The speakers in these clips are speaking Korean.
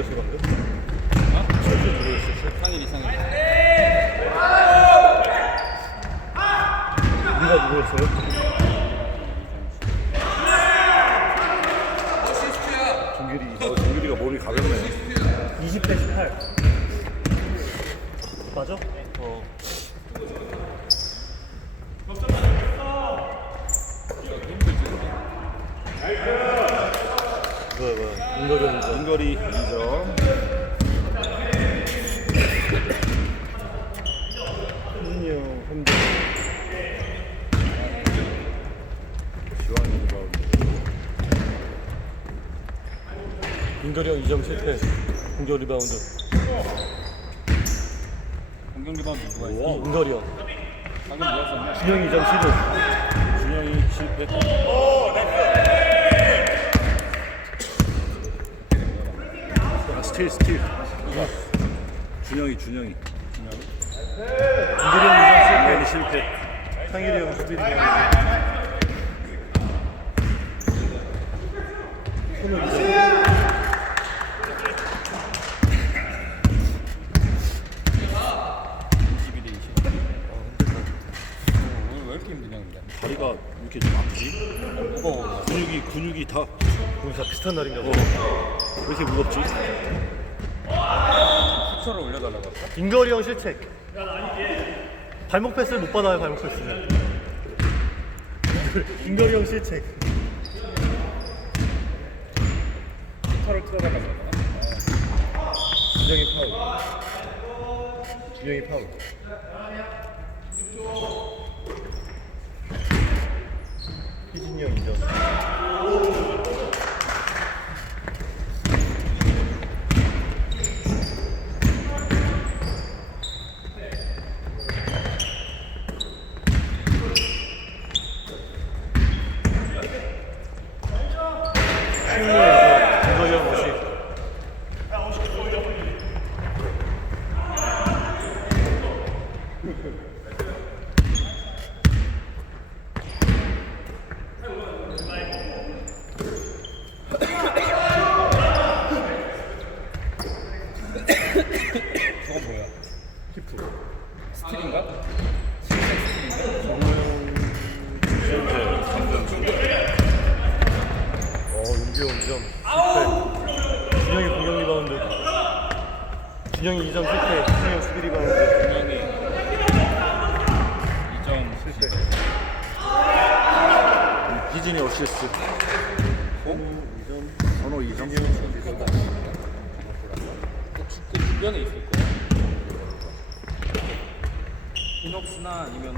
누구였어 방금? 어? 철수 누구였어? 상일 이상일. 네가 누구였어요? 정규리 어, 정규리가 몸이 가볍네 20대 18 맞아? 어 뭐야 뭐야 인거리 형이죠 인거리 2점 희진이 형 3점 지환이 리바운드 인거리 형 2점 실패 공격 리바운드 공격 리바운드 누가? 이- 인거리 형 방금 누가 썼냐? 준영이 2점 시도. 준영이 실패 아스 틸 스틸 준영이 준영이 2점 준영이 실패 실패 상일이 형 수비 리바운드 손을 2점 22대 20. 어, 오늘 왜 이렇게 힘드냐 근데? 다리가 이렇게 좀 아프지? 무거워. 근육이 근육이 다 우리 다 비슷한 날인가 봐 왜 이렇게 무겁지? 수초를 올려달라고 할까? 인거리 형 실책 발목 패스를 못 받아요 발목 패스는 인거리 형 실책 수초를 틀어달라고 할까? 준영이 파울 준영이 파울 희진이 형 2점 인거리 형 50. 저건 뭐야? 히프 스틸인가? 어, 형 2점 실패. 준영이 공격 리바운드. 준영이 2점 실패. 준영이 형 수비 리바운드. 분명히 2점 실패. 희진이 어시스트 선호 2점 또 축구 주변에 있을 거야. 이녹스나 아니면은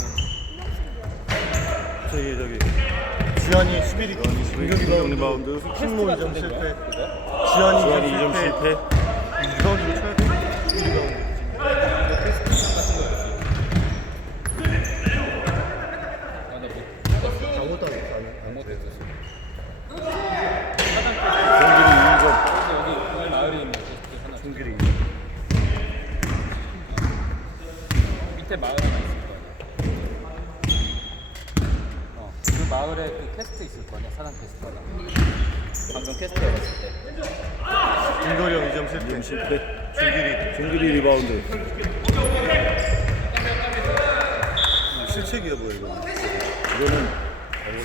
저기 저기 지한이 수비 리 공격 리바운드. 킹모 2점 같은데, 실패. 지환이 2점 2점 실패. 리바운드 쳐야 돼. 수비 리바운드. 나는 못 아무것도 안 했어. 안 못했었어. 정규리 2점 그래서 여기 오늘 마을에 있는 그 하나 준길이. 밑에 마을 하나 있을 거 아니야. 어, 그 마을에 그 캐스트 있을 거 아니야. 사람 캐스트 하나. 방금 캐스트 열었을 때. 형 2점 실패. 2점 실패 준길이. 정규리 리바운드 실책이야 뭐야 이거. 이거는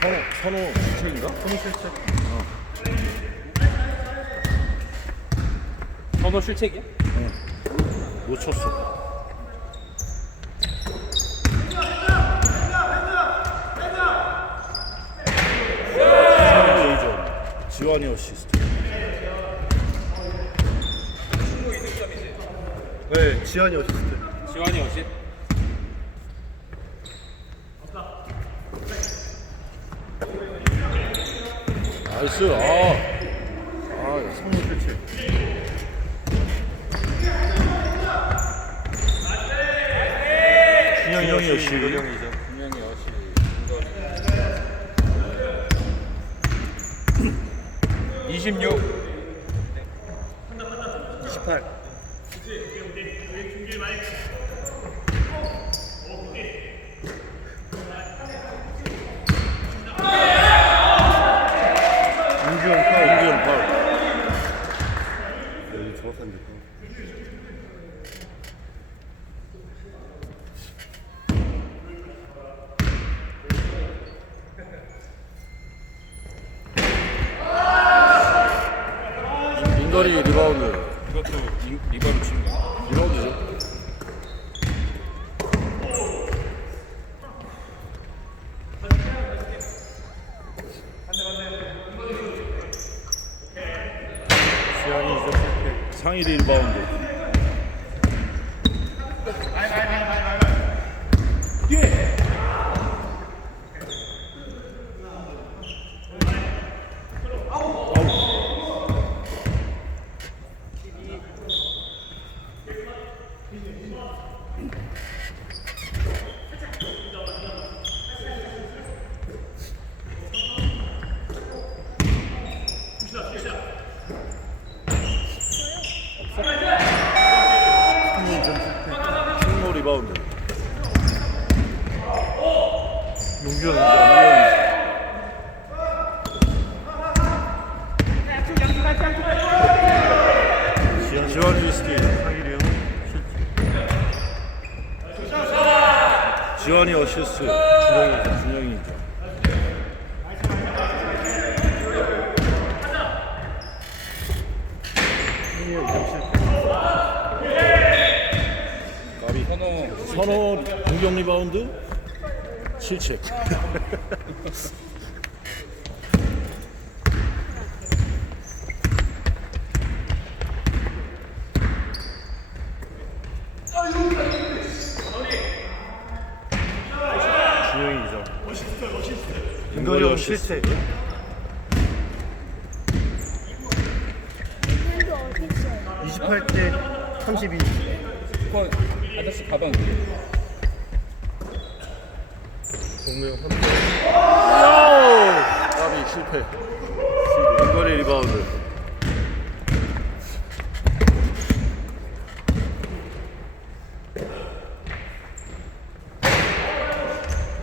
선호 선호 실책인가? 손 실책. 선호 실책이야? 놓쳤어 선호 2점 지환이 어시스트 네, 지한이 어시스트. 지환이 어시? 나이스 아, 아손 실책. 준영이 준영이 역시 역시. 형 2점. 분명히 어시. 이거 26. 28. 윤규 형 파울. 인기형 파울 여기 줘 인거리 리바운드. 이것도 리- 리버로 치는 거야. 리바운드죠. 지한이 2점 실패. 상일이 리바운드. 충무 리바운드. 용규 2점. 지한 지환이 스틸. 상일이 형 실패. 지환이 어시스트. 준영이 2점. 준영이 2점. 승리 형 2점 실패. 까비. 선호 선호 공격 리바운드. 실책. 준영이 2점. 김건희 형 실패. 오늘도 어디 있어요? 28대 32. 그거 아저씨 가방 동명 3점. 까비 실패. 인거리 리바운드.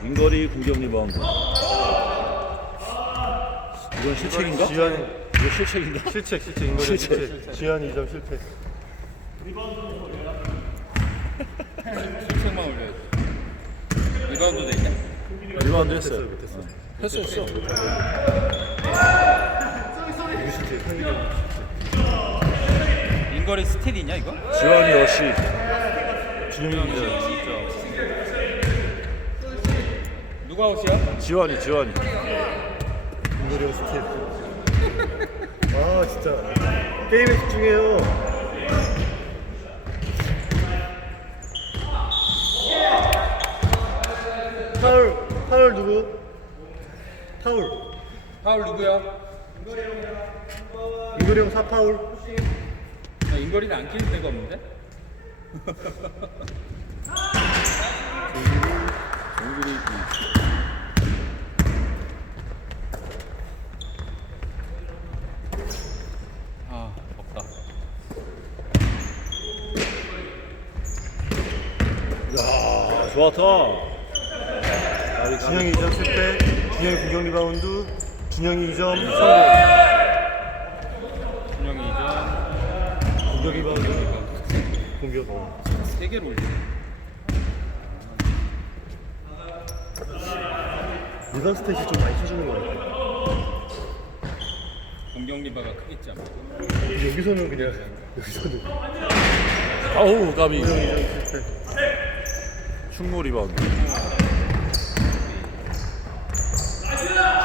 인거리 공격 리바운드. 이건 실책인가? 지한 이거 실책인가? 실책 실책 인거리 실책. 실책. 지한 2점 실패. 실책만 올려야지. 리바운드 돼 있네. 리바운드 했어요. 됐어. 했어 했어. 인거리 스틸이냐 이거? 지환이 어시. 준영이 2점. 누가 아웃이야? 지환이 지환이. 인거리 형 스텝. 아 진짜 게임에 집중해요. 파울 파울 누구? 파울. 파울 누구야? 인거리 형 4파울. 나 인거리는 안 끼는 데가 없는데? 정글이 아 없다. 야 좋았다. 준영이 2점 실패. 준영이 공격 리바운드. 준영이 2점 성공. 준영이 2점. 공격 리바운드. 공격. 어. 세 개로 올리네. 리반 스탯이 좀 많이 쳐주는 거 같아. 공격 리바가 크겠지 아마. 여기서는 그냥 여기서는 아우 까비. 준영이 2점 실패. 충무 리바운드.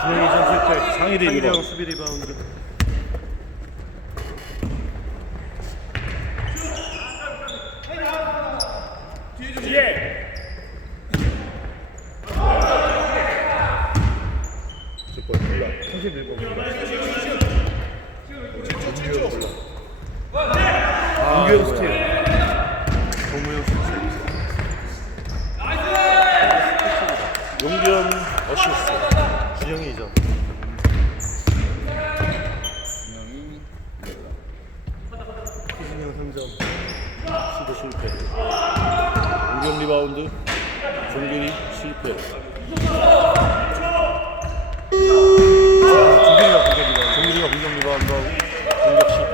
준영이 2점 실패. 상일이 리바운드. 수비 리바운드. 저거 몰라. 31번 몰라. 문규영 스틸. 정무영 스틸. 용기현 어시스트. 준영이 2점. 준영이 희진이 형 3점. 시도 실패. 공격 리바운드. 종균이 실패. 종균이가 공격 리바운드하고 공격 실패.